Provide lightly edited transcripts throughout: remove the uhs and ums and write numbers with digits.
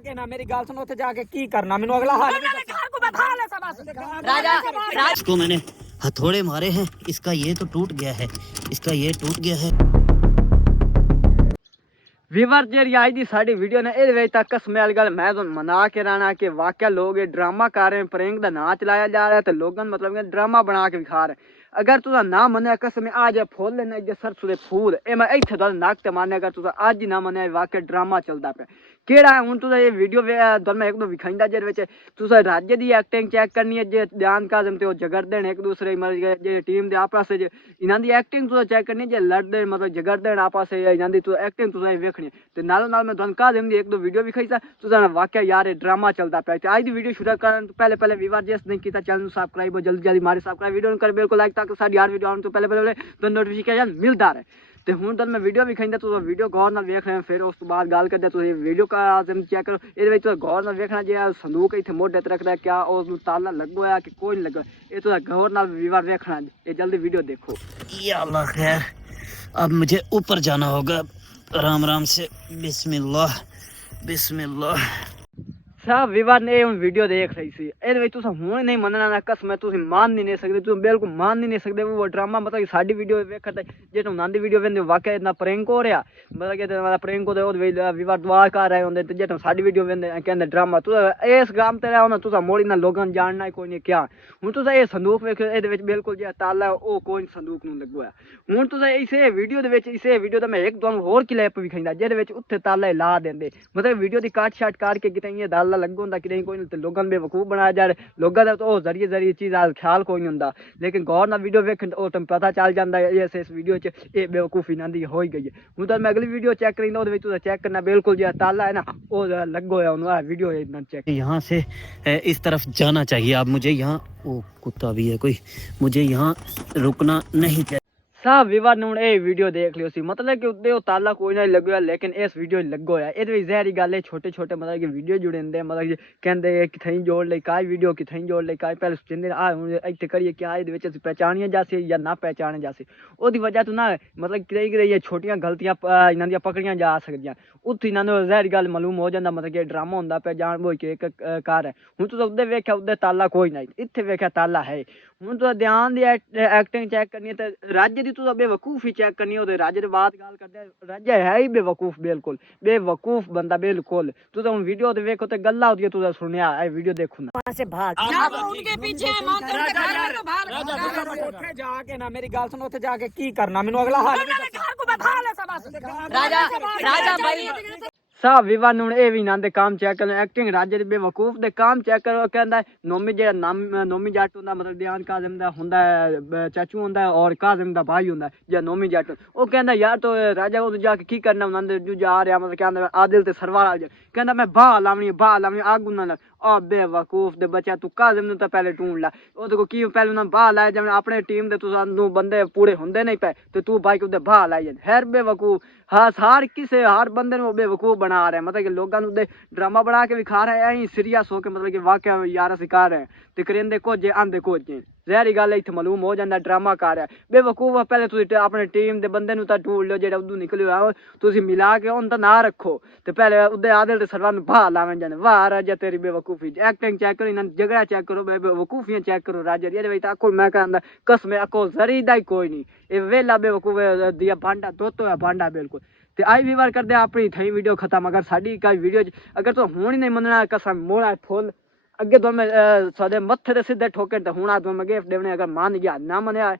ਕੇ ਨਾ ਮੇਰੀ ਗੱਲ ਸੁਣੋ, ਉੱਥੇ ਜਾ ਕੇ ਕੀ ਕਰਨਾ ਮੈਨੂੰ ਅਗਲਾ ਹਾਲ ਵੀ राजा इसको मैंने हथौड़े मारे हैं, इसका ये तो टूट गया है, इसका ये टूट गया है। ਵੀਵਰ ਜਿਹੜੀ ਅੱਜ ਦੀ ਸਾਡੀ ਵੀਡੀਓ ਨੇ ਇਹਦੇ ਵਿੱਚ ਤਾਂ ਕਸਮੇ ਵਾਲੀ ਗੱਲ ਮੈਂ ਤੁਹਾਨੂੰ ਮਨਾ ਕੇ ਰਹਿਣਾ ਕਿ ਵਾਕਿਆ ਲੋਕ ਇਹ ਡਰਾਮਾ ਕਰ ਰਹੇ, ਪ੍ਰੇਂਗ ਦਾ ਨਾਂ ਚਲਾਇਆ ਜਾ ਰਿਹਾ ਤੇ ਲੋਕਾਂ ਨੂੰ ਮਤਲਬ ਕਿ ਡਰਾਮਾ ਬਣਾ ਕੇ ਵਿਖਾ ਰਹੇ। अगर तुसा ना मने कसम आज फुल ने जे सरसों दे फूल ए मैं इत्थे दा नाक ते मारने, अगर तुसा आज ना मने वाकई ड्रामा चलदा पे केड़ा है। हुन तुसा ये वीडियो मैं एक दो विखाइंदा जेदे विच तुसा राज्य दी एक्टिंग चेक करनी है, जे ध्यान काजम ते ओ झगड़दे ने एक दूसरे मतलब जे टीम दे आपस च इनां दी एक्टिंग तुसा चेक करनी है, जे लड़दे मतलब झगड़दे ने आपस च इनां दी तुसा एक्टिंग तुसा वेखनी ते नालों नाल मैं ध्यान काजम दी एक दो वीडियो विखाई सा तुसा वाकई यार ड्रामा चलदा पे। आज दी वीडियो शुरू करन तो पहले विवार जिस नहीं कीता चैनल नु सब्सक्राइब जल्दी जल्दी मारे सब्सक्राइब वीडियो कर बिल्कुल लाइक ताकि साडी यार वीडियो तो पहले तो नोटिफिकेशन मिलता रहे। तो हुण तक मैं वीडियो विखाइंदा तो वीडियो गौर नाल वेख रहे हैं, फिर उस तो बाद गल करदे तो वीडियो का चेक करो। इहदे विच तो गौर नाल वेखना जे संदूक इत्थे मोढे ते रखदा क्या उस ताला लगो है कि कोई नहीं लगा, ये तो गौर नाल विवार वेखना। ये जल्दी वीडियो देखो। या अल्लाह खैर, अब मुझे ऊपर जाना होगा आराम आराम से। बिस्मिल्लाह बिस्मिल्लाह। सब विवाद ने हुण वीडियो देख रही सी, इहदे विच तुसां हुण नहीं मनना ना कसम तुसीं मान नहीं सकदे, तुसीं बिल्कुल मान नहीं सकदे। वो ड्रामा मतलब साडी वीडियो वेखदे जे तुम नांदी वीडियो वेंदे वाकई इतना प्रैंक हो रहा मतलब कि प्रैंक हो दे विवाद दुआ कर रहे होंदे ते जे तुम साडी वीडियो वेंदे कहंदे ड्रामा। तुस इस गाम ते रहो ना, तुसां मोड़ी ना लोगां नूं जानना कोई नहीं क्या। हुण तुसां ये संदूक वेखो, इहदे विच बिल्कुल जे ताला ओ कोई संदूक नूं लगो है। हुण तुसां इसे वीडियो दे विच इसे वीडियो दा मैं एक तुहानूं होर क्लिप विखाइंदा जेदे विच उत्थे ताला ला देंदे मतलब वीडियो दी काट शाट करके किते इयां ताला लगो हुंदा किते कोई नहीं, लोगों ने बेवकूफ बनाया जा रहा। लोगों का तो जरिए चीज़ ख्याल कोई नहीं होंदा, लेकिन गौर ना वीडियो वेख तुम पता चल जाता है इस वीडियो च ये बेवकूफ़ी इन्हां दी हो ही गई है। हूँ तो मैं अगली वीडियो चेक करी तो चेक करना बिल्कुल जो ताला है ना वो लगो है उन्होंने वीडियो चेक। यहाँ से इस तरफ जाना चाहिए। अब मुझे यहाँ वो कुत्ता भी है कोई, मुझे यहाँ रुकना नहीं चाहिए। सब विवाद ने हुण वीडियो देख लियो सी मतलब कि उत्ते ताला कोई नहीं लगो है, लेकिन इस वीडियो लगो है। ये जहरी गल है, छोटे छोटे मतलब कि वीडियो जुड़े होंगे मतलब कि कहते कितें जोड़ ले काई वीडियो कितें जोड़ ले काई पहले सोचते आ इत्थे करिए क्या ये पहचानिया जासी या ना पहचाने जासी। उसकी वजह तो ना मतलब कि छोटियां गलतियां इन्हां दियां पकड़ियां जा सकदियां, उत्थे इन्हां नूं जहरी गल मालूम हो जाता मतलब कि ड्रामा होंदा पे जान बोझ के एक कार है। हुण तुसीं उद्धर वेख्या उद्धर ताला कोई नहीं, इत्थे वेख्या ताला है। हुण तुसीं ध्यान दी एक्टिंग चेक करनी है ते राज्य दी तुसीं बेवकूफ ही चेक करनी है। राज्य बात गल करदे राज्य है ही बेवकूफ, बिल्कुल बेवकूफ बंदा बिल्कुल। तुसीं हुण वीडियो ते वेखो ते गल्लां होंदियां तुसीं सुनिया ए वीडियो देखो ना वहां से भाग उनके पीछे मान कर के भाग उठे जाके ना मेरी गल सुनो, उठे जाके की करना ਮੈਨੂੰ अगला हाल भी राजा भाई सब विवाद ने हुण भी इन्हां दे काम चेक करो। एक्टिंग राज्य दे बेवकूफ दे काम चेक करो। कहंदा नोमी जेड़ा नाम नोमी जट हुंदा मतलब ध्यान काज़म दा हुंदा चाचू हुंदा और काज़म दा भाई हुंदा जे नोमी जट। ओ कहंदा यार तो राजा को जाके की करना उन्हां दे जो जा रहा मतलब कहंदा आदिल ते सरवार आ जा कहंदा मैं बाह लावनी आगू ना आ बेवकूफ दे बच्चा तू काज़म नूं तां पहले ढूंढ ला। ओदे को की पहले उन्हां बाह लाया जिवें अपने टीम दे तुसां बंदे पूरे हुंदे नहीं पे ते तू बाइक उदे बाह लाई जन हर बेवकूफ। हाँ हर किसे हर बंदे नूं बेवकूफ बना रहे मतलब कि लोगों को ड्रामा बना के विखा रहे हैं सीरियस होकर मतलब कि वाकया यार सिखा रहे हैं ते करेंदे कुछ आंदे कुछ जहरी गल इत्थे मालूम हो जाता ड्रामा कर रहा है बेवकूफ। पहले तुसीं अपने टीम के बंदे नूं तां ढूंढ लो जेड़ा उदू निकले हो तुसीं मिला के उन ना रखो ते पहले उदे आदिल ते सरवार नूं बाह लावन जाने। वाह राजा तेरी बेवकूफी एक्टिंग चेक करो, इन्हां झगड़ा चेक करो, बेवकूफियां चेक करो। राजा दी इहदे विच तां अकुल मैं कहंदा कसम अकुल जरी दा ही कोई नहीं, ये वेला बेवकूफ दिया भांडा दोतो है भांडा बिल्कुल। ते आई भी बार करदे अपनी थई वीडियो खत्म। अगर साडी कोई वीडियो अगर तो हुण ही नहीं मनना कसम मोड़ा फुल अगे तो मैं सादे मत्थे ते सीधे ठोके ते हुण तो मैं गिफ्ट देने अगर मान गया ना मनिया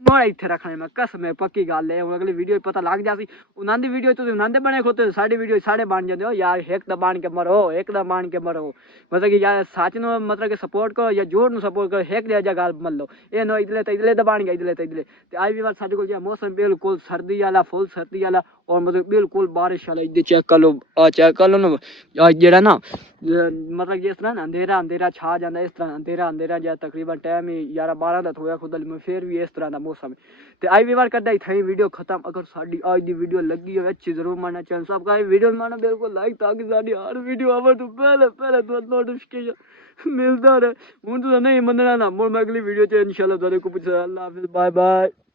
मोड़ा इत्थे रखने मैं कसम पक्की गल है। अगली वीडियो पता लग जासी उन्हां दी वीडियो तुसीं उन्हां दे बने खोते साडी वीडियो साढ़े बन जांदे हो यार। एक दा बन के मरो एक दा बन के मरो मतलब कि यार सच नूं मतलब कि सपोर्ट करो या झूठ नूं सपोर्ट करो एक दे गल मन लो ये नो इदले दा बन गया इदले ते आई भी बार साडे कोल मौसम बिल्कुल सर्दी वाला फुल सर्दी वाला और मतलब बिल्कुल बारिश वाला इधर चेक कर लो आ चेक कर लो ना जेड़ा ना मतलब जिस तरह ना अंधेरा छा जाता इस तरह अंधेरा जो तकरीबन टाइम ही 11-12 का थोड़ा खुद में फिर भी इस तरह का मौसम है। तो आई भी बार करता इतना वीडियो खत्म। अगर साड़ी आज की वीडियो लगी हो अच्छी जरूर मानना चैनल सबका वीडियो मानना बिल्कुल लाइक ताकि साड़ी हर वीडियो आवे तो पहले तो नोटिफिकेशन मिलता रहे। हूँ तो नहीं मनना ना मैं अगली वीडियो इंशाल्लाह को पूछा। अल्लाह हाफिज़ बाय बाय।